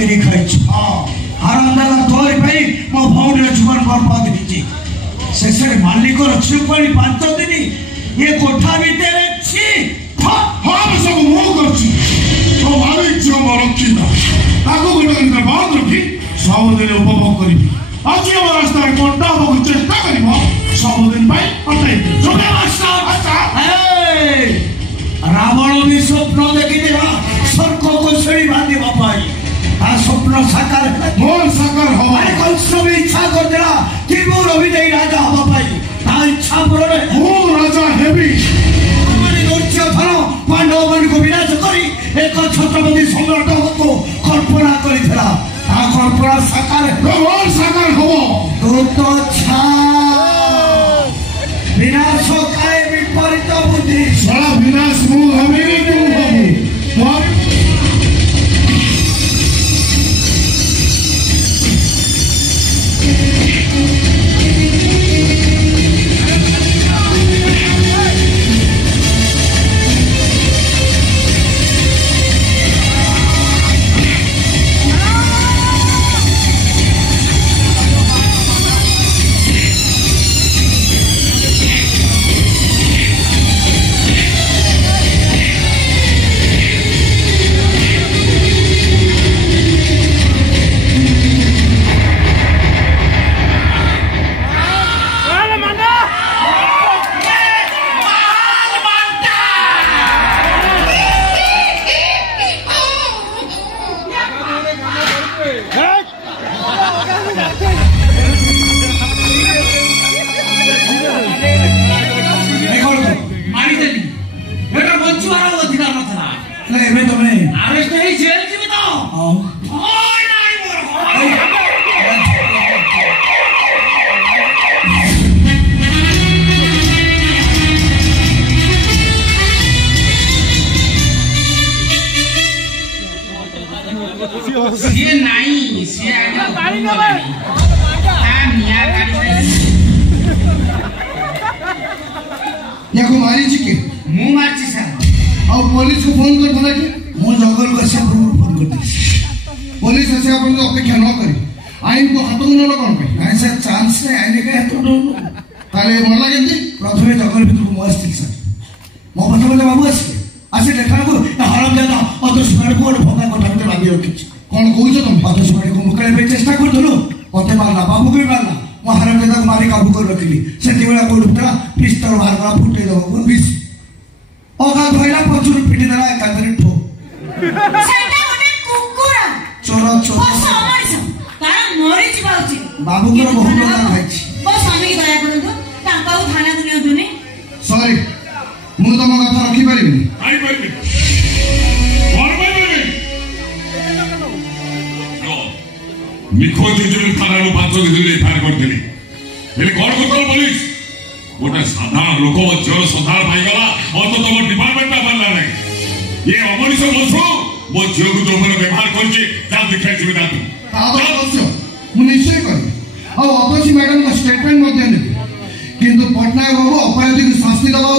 चाकरी खाई आरामदायक तोरी भाई मो भौणी जीवन बर्बाद होती शेष मालिक चुपड़ी 5 दिन ये कोठा भितर हम सब मु करछि तो मालिक जो रखी ताको गोटे बांध रखी सबुदिन उपभोग करी आज रास्ता कंटा हवा चेष्टा कर सबुदिन रावण भी स्वप्न देखी स्वर्ग को छेड़ी बांधा स्वप्न साकार मोर साकार हवा कंस भी इच्छा कर देला कि मो रवि दे राजा हवा इच्छा पूरण मु राजा हेबी पांडव मन को विनाश करी एक छत्रपति सम्राट को कल्पना करिथला आ कल्पना साकार हो तो छा विनाश काय विपरीत बुद्धि सारा विनाश मु हमें तू हबो पुलिस को फोन कर बोला कि मो जंगल को सब फोन कर दी पुलिस ऐसे अपन को अपेक्षा न करी आईन को हाथ में न लगन पे ऐसा चांस ने आईने का तो डो ताले मन लगे जी प्रथमे जंगल भीतर को मस्त थी सर मो बता बाबू आसे देखा को हराम दादा अदर्श मार को भगा को भीतर बांधी रखी कौन कहू छ तुम अदर्श मार को मुकले पे चेष्टा कर दलो पते मारला बाबू को मारला मो हराम दादा को मारी काबू कर रखली सेती बेला को उठला पिस्तौल बाहर करा फुटे दो 20 ओका धोइला पचुर पिटी देला एकांतरे ठो सेटा ओने कुकुरा चोरा ओ समारिस तार मरि जिबाउची बाबू को बहुत लोग खाइछि ओ स्वामी दया करंतु ताकाउ थाना दुनिया दुने सॉरी मु तम कथा रखी परिबिनी आई परिबिनी कोन परिबिनी नो निखो जुजुल थाना रो 5 दिन फायर करथिली हेले कोन करतो पुलिस गोटे साधारण लोक मध्य सधारण पाईगला मत तुम डिपार्टमेंट मानला नहीं ये अमरीश बसु मो झील को जो मैंने व्यवहार कर दिखाई मु निश्चय कर अतसी मैडम का स्टेटमेंट किंतु पटनायक बाबू अपराधी को शास्ति दबा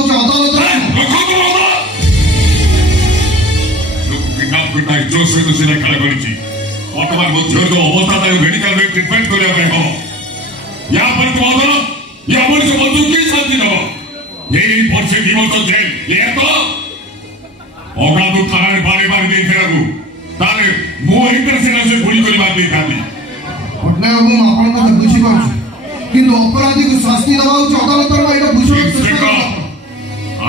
वर्तमान मध्य जो अवस्था मेडिकल ट्रिटमेंट करने या पर तुम अदालत ये अमरीश बसु की शांति दब ये वर्षे 2 वर्ष जेल ये तो अगाधु थाना बारे बारे देखा ताले मो इंटरसेना से गुली कर मार देखाती पटनायक बाबू आपण को बुझी पाछ किंतु अपराधी को शास्ति दबा अदालत रो एटा बुझो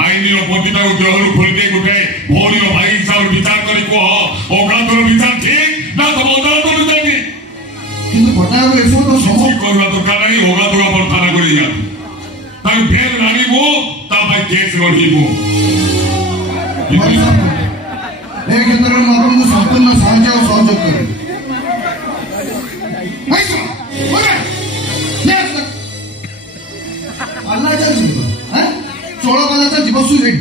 आईनी पतिता उद्योग खोलते गुटे भोरी भाई हिसाब विचार करी को अगाधु विचार ठीक ना तो अदालत विचार नहीं किंतु पटनायक एसो तो समझ करवा तो का नहीं अगाधु पर थाना करी जा ताई फेर नानी मो ता भाई केस रही मो एक क्षेत्र में आपण को संपूर्ण साहाय्य और सहयोग करे ऐसा ओके नेक्स्ट अल्लाह जान हैं 16 बजे जीवसु रे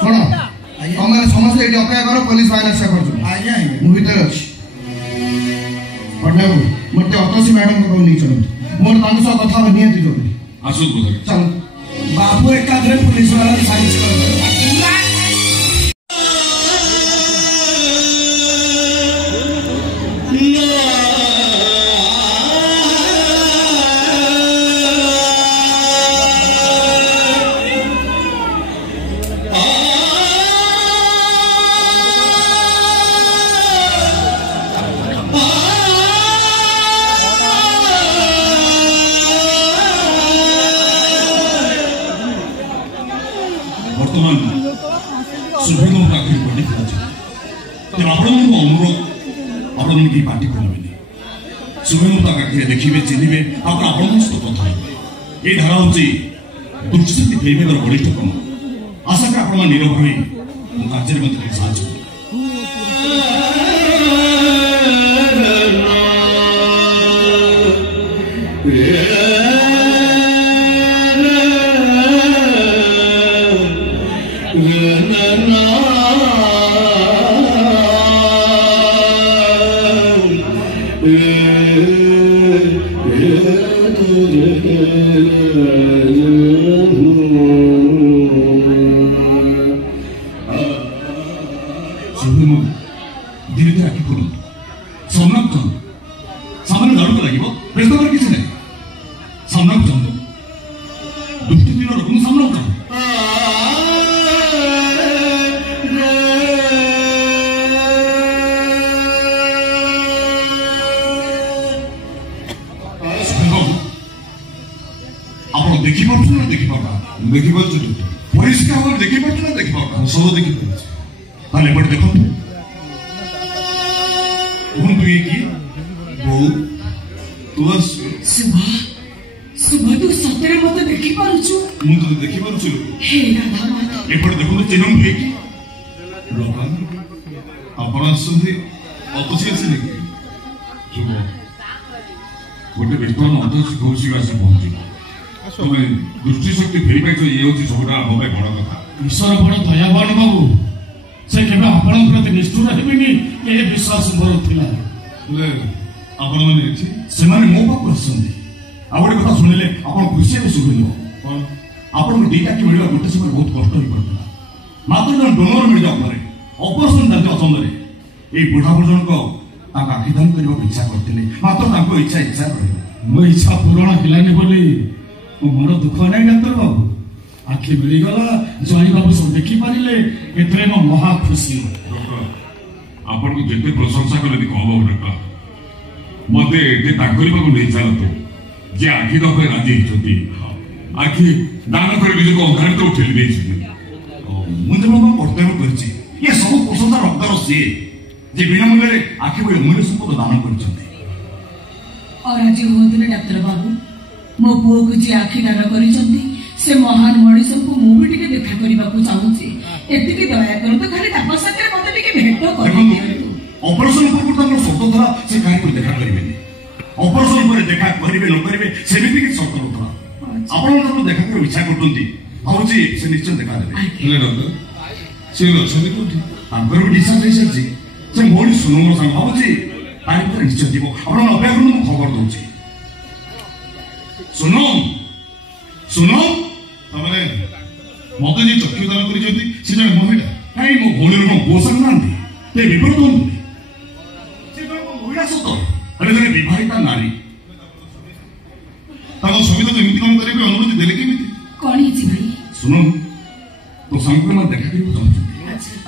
सुनो हमारे समस्त एटी अपेक्षा करो पुलिस वाला से कर आज्ञा मु भीतर अछि पटना मते अतसी मैडम को नहीं चलत मोर तांग सह कथा नियति जरूरी आसु को चल बाबू एकाग्र पुलिस वाला साइज कर सुभेद आखिर पड़ी तेना अनुरोध आपण की पार्टी करेंगे सुभेद आखिर देखिए चिन्हे आपण सहित कथा ये धारा हूँ दुष्टिशक्ति फेरबेगर बलिष्ठ क्रम आशा करें आपण नीरव रही कार्य मध्य साहय धीरे धीरे आखि खोल सामना सामने लड़क लगे व्यस्त कर किसी नहीं सामना चाहते दुष्टि दिन रखूँ सामना कर आप देखी पार्छ ना देखी पार्छ परिष्कार भाव देखी पार्छ ना देखी पार्छ सब देखी पार्छ एपटे देखो सुबह तू सतरे मत देखि पारुछु मु तो देखि पारुछु हे राधा माता एपट देखु चिन्ह हुए कि लोकान आपण आसुंदी अतसी आसी नहीं जुब गोटे विद्वान अतसी कौशिक आसी पहुंची तुम दृष्टि शक्ति फेरी पाइछ ये होची सबटा हम पे बड़ कथा ईश्वर बड़ दयावान बाबू से केबे आपण प्रति निष्ठुर हेबिनी ए विश्वास मोर थिला ले आपण माने अछि से माने मो पाप आसुंदी आ गोटे कथा शुणिले आप खुशी भी शुभ नुह आपको दीटा कि मिलवा गोटे समय बहुत कष्ट हो पड़ता मात्र जन डोनर मिल जाऊ पारे ऑपरेशन जाते असमय ये बुढ़ा बुढ़ को आखिदान करने इच्छा करते मात्र इच्छा इच्छा रही मो इच्छा पूरण है बोली मो मन दुख ना डाक्तर बाबू आखि मिलगला जई बाबू सब देखी पारे एते मो महा खुशी आपन को जेते प्रशंसा कले कहबो डॉक्टर मते एते ताकरी बाबू नहीं चलतो जे आखि दफे राजी होती आखि दान कर निज को अंधार तो ठेली देछि मुझे बाबा कर्तव्य करछि ये सब प्रशंसा रक्तर से जे बिना मूल्य आखि को मूल्य संपद दान करछन्ते और आज होतने डॉक्टर बाबू मो पुओ को जे आखि दान करछन्ते से महान मनीष को मु भी टिके देखा करबा को चाहूछि एतिके दया करू तो खाली ताप साथे मते टिके भेट कर ऑपरेशन पर तो शब्द धरा से काहे को देखा करबेनी ऑपरेशन पर देखा करिवे न करिवे सेमिति कि शब्द धरा आपण तो देखा कर इच्छा करतंती आउची से निश्चय देखा देबे हेले डॉक्टर से लक्षण कोठी आगर भी डिसाइड होइछ से मोडी सुनमो संग आउची आइ पर निश्चय दिबो आपण अपेक्षा करनु खबर दउची सुनो तमने मते जे चक्षुदान करि जति से जने महिला काई मो भोली रो पोषण नांती ते विपरीत होंती से को महिला सतो अरे जने विवाहिता नारी ताको समित तो एमिति काम करे अनुमति देले केमिति कोन हिची भाई सुनो तो संक्रमण देखा करियो चाहछी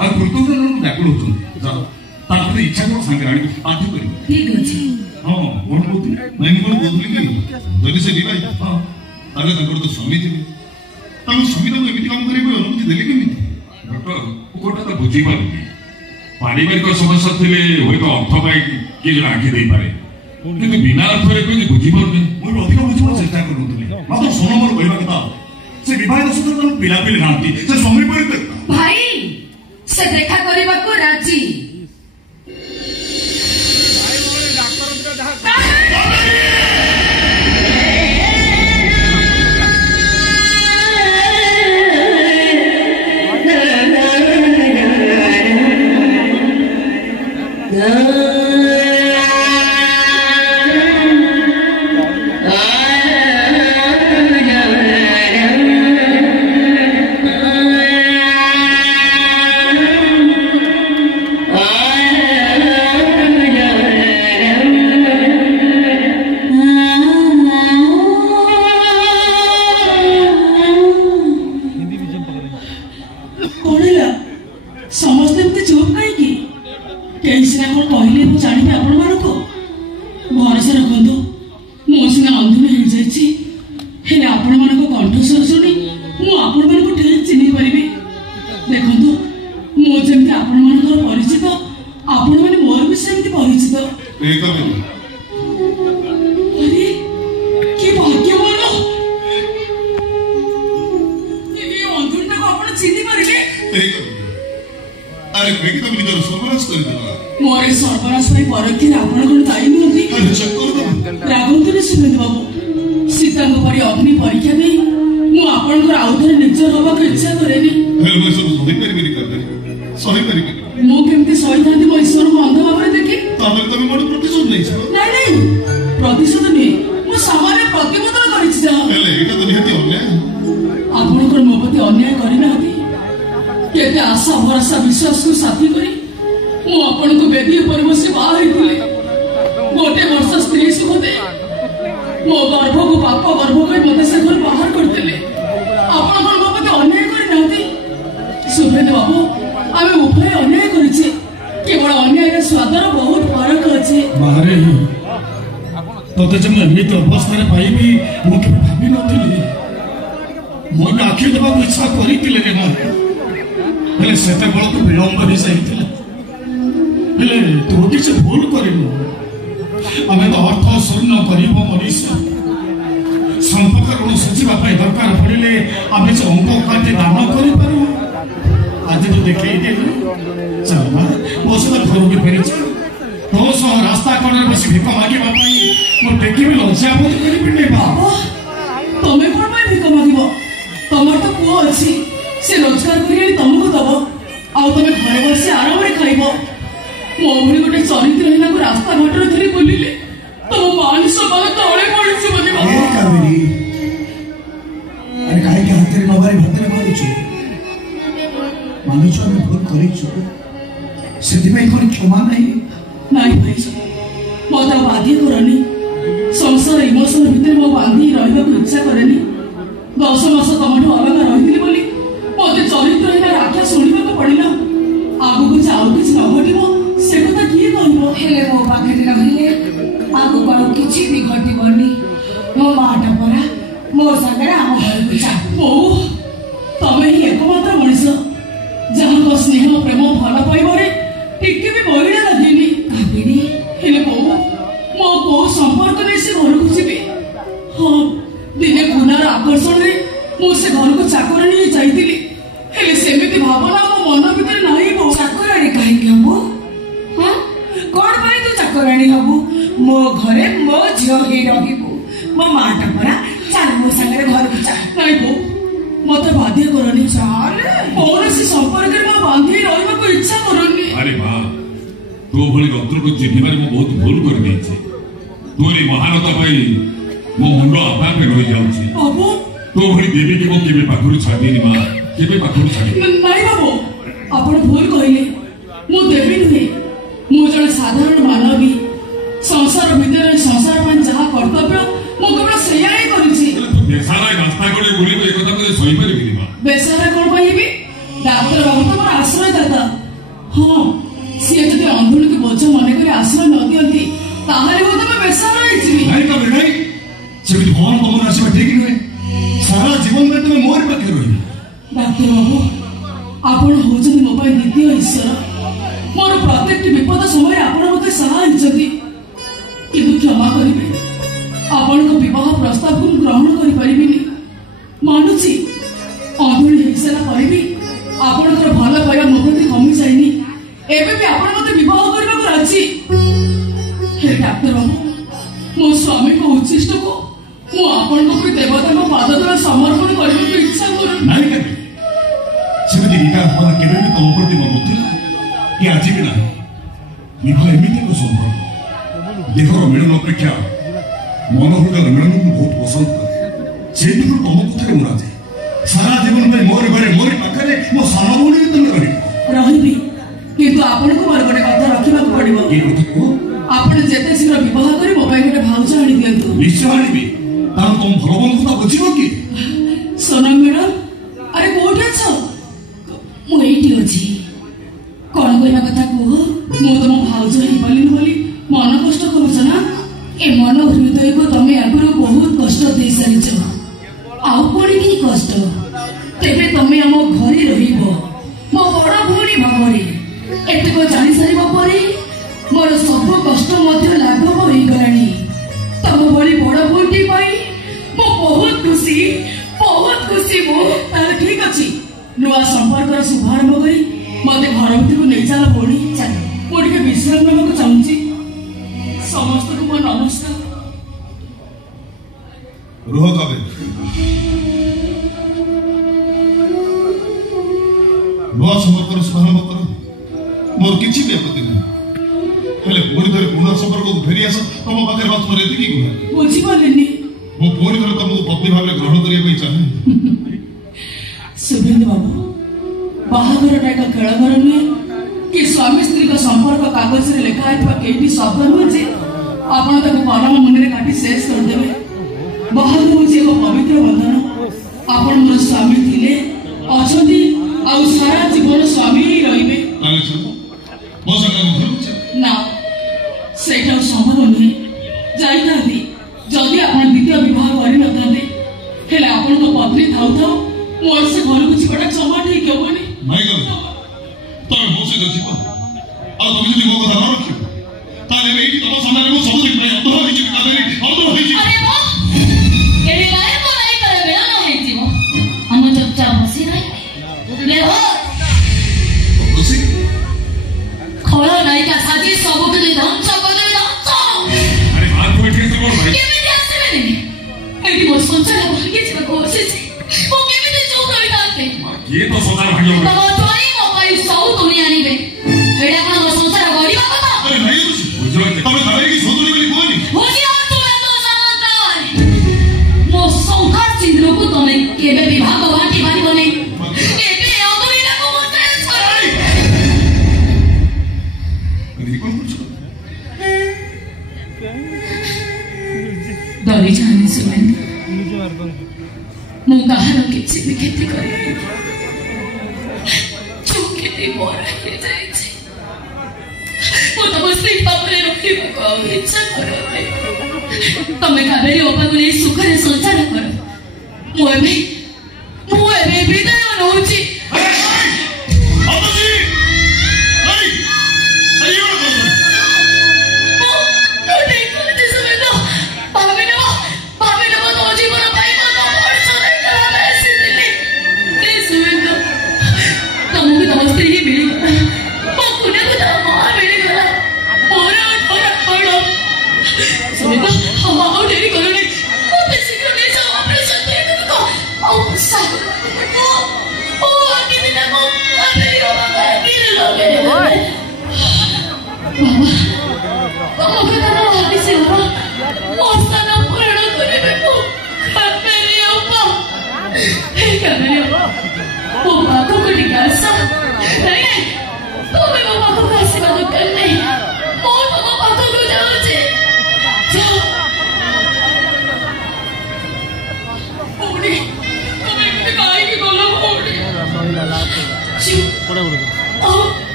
आ कृतज्ञ लोक डाकुल होछन जाओ ताको इच्छा को संग राणी पाठ करियो ठीक अछि हां कोन बोलती नहीं कोन बोलली कि जदी से विवाहिता हां ताले ताको तो स्वामी थिबे ताको स्वामी तो एमिति काम करे अनुमति देले केमिति डॉक्टर कोटा तो बुझी पारु पारिवारिक समस्या थिले होय तो अर्थ पाई कि जे आखि देई पारे किंतु बिना अर्थ रे कोई बुझी पारु मोर अधिक बुझिबो चेष्टा करूतले मात्र सोनो मोर कहबा कथा से विवाहित सुतर पिला पिली नांती से स्वामी पर भाई से देखा करबा को राजी ଯେମିତି ଆପଣମାନଙ୍କର ପରିଚିତ ଆପଣମାନେ ମୋର ବି ସେମିତି ପରିଚିତ। ଆରେ କି ଭାଗ୍ୟବାନ, ଅଞ୍ଜଳିଟାକୁ ଆପଣ ଚିହ୍ନି ପାରିଲେ? ମୋର ଏ ସର୍ବନାଶ ପାଇଁ ପରୋକ୍ଷରେ ଆପଣ କଣ ଦାୟୀ ନୁହନ୍ତି? ରାଗନ୍ତୁନି ସୁମେଧ ବାବୁ, ସୀତାଙ୍କ ପରି ଅଗ୍ନି ପରୀକ୍ଷା ଦେଇ ମୁଁ ଆପଣଙ୍କର ଆଉ ଥରେ ନିଜର ହବାକୁ ଇଚ୍ଛା କରେନି। ମୁଁ କେମିତି ସହିଥାନ୍ତି ମୋ ଈଶ୍ୱରଙ୍କୁ ଅନ୍ଧ ଭାବରେ ଦେଖି? ନାଇଁ ନାଇଁ, ପ୍ରତିଶୋଧ ନୁହେଁ, ମୁଁ ସାମାନ୍ୟ ପ୍ରତିବଦଳ କରିଛି। ଯାହା ଆପଣଙ୍କର ମୋ ପ୍ରତି ଅନ୍ୟାୟ କରିନାହାନ୍ତି। କେତେ ଆଶା ଭରସା ବିଶ୍ୱାସକୁ ସାଥୀ କରି ମୁଁ ଆପଣଙ୍କୁ ବେଦୀ ଉପରେ ବସି ବାହା ହେଇଥିଲି। ଗୋଟେ ବର୍ଷ ସ୍ତ୍ରୀ ସୁଖ ଦେଇ ମୋ ଗର୍ଭକୁ ପାପ ଗର୍ଭ କରି ମତେ ସେ ଘରୁ ବାହାର କରିଥିଲେ। ଆପଣଙ୍କର ମୋ ପ୍ରତି ଅନ୍ୟାୟ କରିନାହାନ୍ତି। ସୁମେଧ ବାବୁ, ଆମେ ଉଭୟ ଅନ୍ୟାୟ କରିଛେ, କେବଳ ଅନ୍ୟାୟର ସ୍ୱାଦର ବହୁତ ଫରକ ଅଛି। ତତେ ଯେ ମୁଁ ଏମିତି ଅବସ୍ଥାରେ ପାଇବି ମୁଁ କେବେ ଭାବି ନଥିଲି। ମୋ ଆଖି ଦେବାକୁ ଇଚ୍ଛା କରିଥିଲେ ରେ ମା, ହେଲେ ସେତେବେଳକୁ ବିଳମ୍ବ ହେଇଯାଇଥିଲା। ହେଲେ ତୁ କିଛି ଭୁଲ କରିନୁ। ଆମେ ତ ଅର୍ଥ ଶୂନ୍ୟ ଗରିବ ମଣିଷ, ସମ୍ପର୍କ ଋଣ ଶୁଝିବା ପାଇଁ ଦରକାର ପଡ଼ିଲେ ଆମେ ଯେ ଅଙ୍କ କାଟି ଦାନ କରିପାରୁ। ଆଜି ତ ଦେଖେଇ ଦେଲୁ, ଚାଲ ମା ମୋ ସହିତ ଘରକୁ ଫେରିଛ। ତୋ ସହ ରାସ୍ତା କଡ଼ରେ ବସି ଭିକ ମାଗିବା ପାଇଁ ମୁଁ ଟେକିବି ଲଜ୍ଜା ବୋଧ କରିବି। ବାବା, ତମେ କଣ ପାଇଁ ଭିକ ମାଗିବ? ତମର ତ ପୁଅ ଅଛି, ସେ ରୋଜଗାର କରି ଆଣି ତମକୁ ଦବ, ଆଉ ତମେ ଘରେ ବସି ଆରାମରେ ଖାଇବ। ମୋ ଭଳି ଗୋଟେ ଚରିତ୍ରହୀନକୁ ରାସ୍ତା ଘାଟରେ ଧରି ବୁଲିଲେ ତମ ମାନ ସମ୍ମାନ ତଳେ ପଡ଼ିଯିବ। କାହିଁକି ହାତରେ ନବାରି ଭାତରେ ମାରୁଛୁ? ମାନୁଛୁ ଆମେ ଭୁଲ କରିଛୁ, ସେଥିପାଇଁ କଣ କ୍ଷମା ନାହିଁ? ନାଇଁ ଭାଇ, ମତେ ଆଉ ବାଧ୍ୟ କରନି। ସଂସାର ଇମୋସନ ଭିତରେ ମୋ ବାନ୍ଧି ରହିବାକୁ ଇଚ୍ଛା କରେନି। 10 ମାସ ତମଠୁ ଅଲଗା ରହିଥିଲି ବୋଲି ମତେ ଚରିତ୍ରହୀନ ଆଖ୍ୟା ଶୁଣିବାକୁ ପଡ଼ିଲା। ଆଗକୁ ଯେ ଆଉ କିଛି ନ ଘଟିବ ସେ କଥା କିଏ କହିବ? ହେଲେ ମୋ ପାଖରେ ରହିଲେ ଆଗକୁ ଆଉ କିଛି ବି ଘଟିବନି। ମୋ ମାଟା ପରା ମୋ ସାଙ୍ଗରେ ଆମ ଘରକୁ ଯା। ବୋଉ, ତମେ ହିଁ ଏକମାତ୍ର ମଣିଷ ଯାହାଙ୍କ ସ୍ନେହ ପ୍ରେମ ଭଲ ପାଇବାରେ ଟିକେ ବି ବଳିଡ଼ା ଲାଗେନି। ହେଲେ ବୋଉ, ମୋ ବୋଉ ସମ୍ପର୍କ ନେଇ ସେ ଘରକୁ ଯିବି। ହଁ, ଦିନେ ପୁନାର ଆକର୍ଷଣରେ ମୁଁ ସେ ଘରକୁ ଚାକରାଣୀ ନେଇ ଯାଇଥିଲି, ହେଲେ ସେମିତି ଭାବନା ମୋ ମନ ଭିତରେ ନାହିଁ। ବୋଉ, ଚାକରାଣୀ କାହିଁକି ହବୁ? ହଁ, କଣ ପାଇଁ ତୁ ଚାକରାଣୀ ହବୁ? ମୋ ଘରେ ମୋ ଝିଅ ହେଇ ରହିବୁ। ମୋ ମାଟା ପରା, ଚାଲ ମୋ ସାଙ୍ଗରେ ଘରକୁ ଚାଲ। ନାଇଁ ବୋଉ, ମତେ ବାଧ୍ୟ କରନି। ଚାଲ, କୌଣସି ସମ୍ପର୍କରେ ମୋ ବାନ୍ଧି ରହିବାକୁ ଇଚ୍ଛା କରନି। ଆରେ ମା, ତୋ ଭଳି ରତ୍ନକୁ ଚିହ୍ନିବାରେ ମୁଁ ବହୁତ ଭୁଲ କରିଦେଇଛି। ତୋରି ମହାନତା ପାଇଁ ମୋ ମୁଣ୍ଡ ଆପେ ରହିଯାଉଛି। ତୋ ଭଳି ଦେବୀକି ମୁଁ କେବେ ପାଖରୁ ଛାଡ଼ିନି ମା, କେବେ ପାଖରୁ ଛାଡ଼ିନି। ନାଇଁ ବାବୁ, ଆପଣ ଭୁଲ କହିଲେ। ମୁଁ ଦେବୀ ନୁହେଁ, ମୁଁ ଜଣେ ସାଧାରଣ ମାନବୀ। ସଂସାର ଭିତରେ ସଂସାର ପାଇଁ ଯାହା କର୍ତ୍ତବ୍ୟ ମୁଁ କେବଳ ସେଇଆ ହିଁ କରିଛି। ବେସାରା ରାସ୍ତା କଡ଼େ ବୁଲିବୁ, ଏ କଥା ମୁଁ ସହିପାରିବିନି ମା। ବେସାରା କଣ କହିବି? ଡାକ୍ତର ବାବୁ ତ ମୋର ଆଶ୍ରୟଦାତା। ହଁ, ସିଏ ଯଦି ଅନ୍ଧୁଣିକୁ ବୋଝ ମନେକରି ଆଶ୍ରୟ ନ ଦିଅନ୍ତି ତାହେଲେ ମୁଁ ତମେ ବେସାରା ହେଇଯିବି। ସେମିତି କଣ ତମର ଆସିବା ଠିକ ନୁହେଁ। ସାରା ଜୀବନ ପାଇଁ ତମେ ମୋରି ପାଖରେ ରହିବ। ଡାକ୍ତର ବାବୁ, ଆପଣ ହଉଛନ୍ତି ମୋ ପାଇଁ ଦ୍ୱିତୀୟ ଈଶ୍ୱର। ମୋର ପ୍ରତ୍ୟେକଟି ବିପଦ ସମୟରେ ଆପଣ ମୋତେ ସାହା ହେଇଛନ୍ତି। କିନ୍ତୁ କ୍ଷମା କରିବେ, ଆପଣଙ୍କ ବିବାହ ପ୍ରସ୍ତାବକୁ ମୁଁ ଗ୍ରହଣ କରିପାରିବିନି। ମାନୁଛି, ଅନ୍ଧୁଣି ହେଇସାରିଲା ପରେ ବି ଆପଣଙ୍କର ଭଲ ପାଇବା ମୋ ପ୍ରତି କମି ଯାଇନି। ଏବେ ବି ଆପଣ ମୋତେ ବିବାହ କରିବାକୁ ରାଜି। ହେ ଡାକ୍ତର ବାବୁ, ମୋ ସ୍ୱାମୀଙ୍କ ଉଚ୍ଛିଷ୍ଟକୁ ମୁଁ ଆପଣଙ୍କ ପରି ଦେବତାଙ୍କ ପାଦ ତଳେ ସମର୍ପଣ କରିବାକୁ ଇଚ୍ଛା କରୁନି। ନାଇଁ କେବେ ସେମିତି ଏଇଟା ଭାବନା କେବେ ବି ତମ ପ୍ରତି ନଥିଲା କି ଆଜି ବି ନାହିଁ। ବିବାହ ଏମିତି ଏକ ସମ୍ପର୍କ, ଦେହର ମିଳନ ଅପେକ୍ଷା ମନ ହୃଦୟର ମିଳନକୁ ମୁଁ ବହୁତ ପସନ୍ଦ କରେ। ସେଇଥିରୁ ତମ କଥାରେ ମୁଣାଯାଏ। ସାରା ଜୀବନ ପାଇଁ ମୋରି ଘରେ ମୋରି ପାଖରେ ମୋ ସାନ ଭଉଣୀ ତମେ ରହିବି, କିନ୍ତୁ ଆପଣଙ୍କୁ ମୋର ଗୋଟେ କଥା ରଖିବାକୁ ପଡିବ। ଆପଣ ଯେତେ ଶୀଘ୍ର ବିବାହ କରି ମୋ ପାଇଁ ଗୋଟେ ଭାଉଜ ଆଣି ଦିଅନ୍ତୁ। ନିଶ୍ଚୟ ଆଣିବି, ତାର ତମ ଭଲ ବନ୍ଧୁତା ବୁଝିବ କି? ସୋନମ ମ୍ୟାଡାମ, ଆରେ କୋଉଠି ଅଛ? ମୁଁ ଏଇଠି ଅଛି। କଣ କହିବା କଥା କୁହ? ମୁଁ ତମ ଭାଉଜ ହେଇପାରିଲିନି ବୋଲି ମନ କଷ୍ଟ କରୁଛ ନା? ଏ ମନ ହୃଦୟକୁ ତମେ ଆଗରୁ ବହୁତ କଷ୍ଟ ଦେଇ ସାରିଛ, ଆଉ ପୁଣି କି କଷ୍ଟ? ତେବେ ତମେ ଆମ ଘରେ ରହିବ, ମୋ ବଡ ଭଉଣୀ ଭାବରେ। ପରେ ଏତକ ଜାଣି ସାରିବା ପରେ ମୋର ସବୁ କଷ୍ଟ ମଧ୍ୟ ଲାଘବ ହୋଇଗଲାଣି। ତମ ଭଳି ବଡ଼ ଭଉଣୀ ପାଇଁ ମୁଁ ବହୁତ ଖୁସି ମୁଁ। ତାହେଲେ ଠିକ ଅଛି, ନୂଆ ସମ୍ପର୍କର ଶୁଭାରମ୍ଭ କରି ମତେ ଘର ଭିତରକୁ ନେଇ ଚାଲ ଭଉଣୀ, ଚାଲ। ମୁଁ ଟିକେ ବିଶ୍ରାମ ନେବାକୁ ଚାହୁଁଛି। ସମସ୍ତଙ୍କୁ ମୋ ନମସ୍କାର। ରୁହ କାବେରୀ, ନୂଆ ସମ୍ପର୍କର ଶୁଭାରମ୍ଭ କର, ମୋର କିଛି ବି ଆପତ୍ତି ନାହିଁ। ହେଲେ ପୁଣି ଥରେ ପୁନଃ ସମ୍ପର୍କକୁ ଫେରି ଆସ। ତମ ପାଖରେ ବାସ୍ ମୋର ଏତିକି କୁହ। ବୁଝିପାରିଲିନି। ମୁଁ ପୁଣି ଥରେ ତମକୁ ପତ୍ନୀ ଭାବରେ ଗ୍ରହଣ କରିବା ପାଇଁ ଚାହେଁ। ସୁଭେନ୍ଦୁ ବାବୁ, ବାହାଘରଟା ଏକ ଖେଳଘର ନୁହେଁ କି ସ୍ୱାମୀ ସ୍ତ୍ରୀଙ୍କ ସମ୍ପର୍କ କାଗଜରେ ଲେଖା ହେଇଥିବା କେଇଟି ଶବ୍ଦ ନୁହେଁ ଯେ ଆପଣ ତାକୁ କଲମ ମୁଣ୍ଡରେ କାଟି ଶେଷ କରିଦେବେ। ବାହାଘର ହେଉଛି ଏକ ପବିତ୍ର ବନ୍ଧନ। ଆପଣ ମୋର ସ୍ୱାମୀ ଥିଲେ, ଅଛନ୍ତି, ଆଉ ସାରା ଜୀବନ ସ୍ୱାମୀ ହିଁ ରହିବେ। ନା, ସେଇଟା ସମ୍ଭବ ନୁହେଁ। ଯାଇଥାନ୍ତି ଯଦି ଆପଣ ଦ୍ୱିତୀୟ ବିବାହ କରିନଥାନ୍ତେ। ହେଲେ ଆପଣଙ୍କ ପତ୍ନୀ ଥାଉ ଥାଉ ମୋର ସେ ଘରକୁ ଯିବାଟା ଜମା ଠିକ ହବନି। ତମେ ମୋ ସହିତ ଯିବ, ଆଉ ତମେ ଯଦି ମୋ କଥା ନ ରଖିବ ତାହେଲେ ଏଇଠି ତମ ସାମ୍ନାରେ ମୁଁ ସବୁଦିନ ପାଇଁ ଅଧ ହେଇଯିବି। ଅଧ ହେଇଯିବି। ଆମ ଚୁପଚାପ ବସି ରହିବେ। ଖଳ ନାୟିକା ସାଜି ସବୁବେଳେ ଧ୍ୱଂସ କରିଦେବେ। କେମିତି ଆସିବେନି? ଏଠି ମୋ ସଂସାର ଭାଙ୍ଗି ଯିବାକୁ ବସିଛି। ମୁଁ କେମିତି ଚୁପ୍ ରହିଥାନ୍ତି? ତମ ଜ୍ୱାଇଁ ମୋ ପାଇଁ ସବୁ ତୁଣି ଆଣିବେ। ଏଇଟା କଣ ମୋ ସଂସାର ଗଢ଼ିବା କଥା? ମୋ ସଂଖ୍ୟା ଚିହ୍ନକୁ ତମେ କେବେ ବିଭାଗ ବାଣ୍ଟି ପାରିବନି। କେବେ ଅଦୁରୀଟାକୁ ଡରି ଯାଆନି ସୁଭେନ୍ଦୁ, ମୁଁ କାହାର କିଛି ବି କ୍ଷତି କରିନି। ଯୋଉ କ୍ଷତି ମୋର ହେଇଯାଇଛି ମୁଁ ତମ ସ୍ତ୍ରୀ ପାଖରେ ରଖିବାକୁ ଆଉ ଇଚ୍ଛା କରୁନି। ତମେ କାବେରୀ ଅପାକୁ ନେଇ ସୁଖରେ ସଂସାର କର। ମୁଁ ଏବେ ବିଦାୟ ନଉଛି।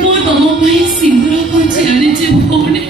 ମୁଁ ତମ ପାଇଁ ସିନ୍ଦୁର ପଞ୍ଚି ଆଣିଛି ଭଉଣୀ।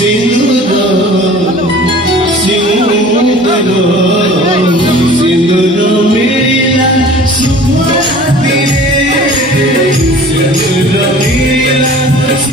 Sing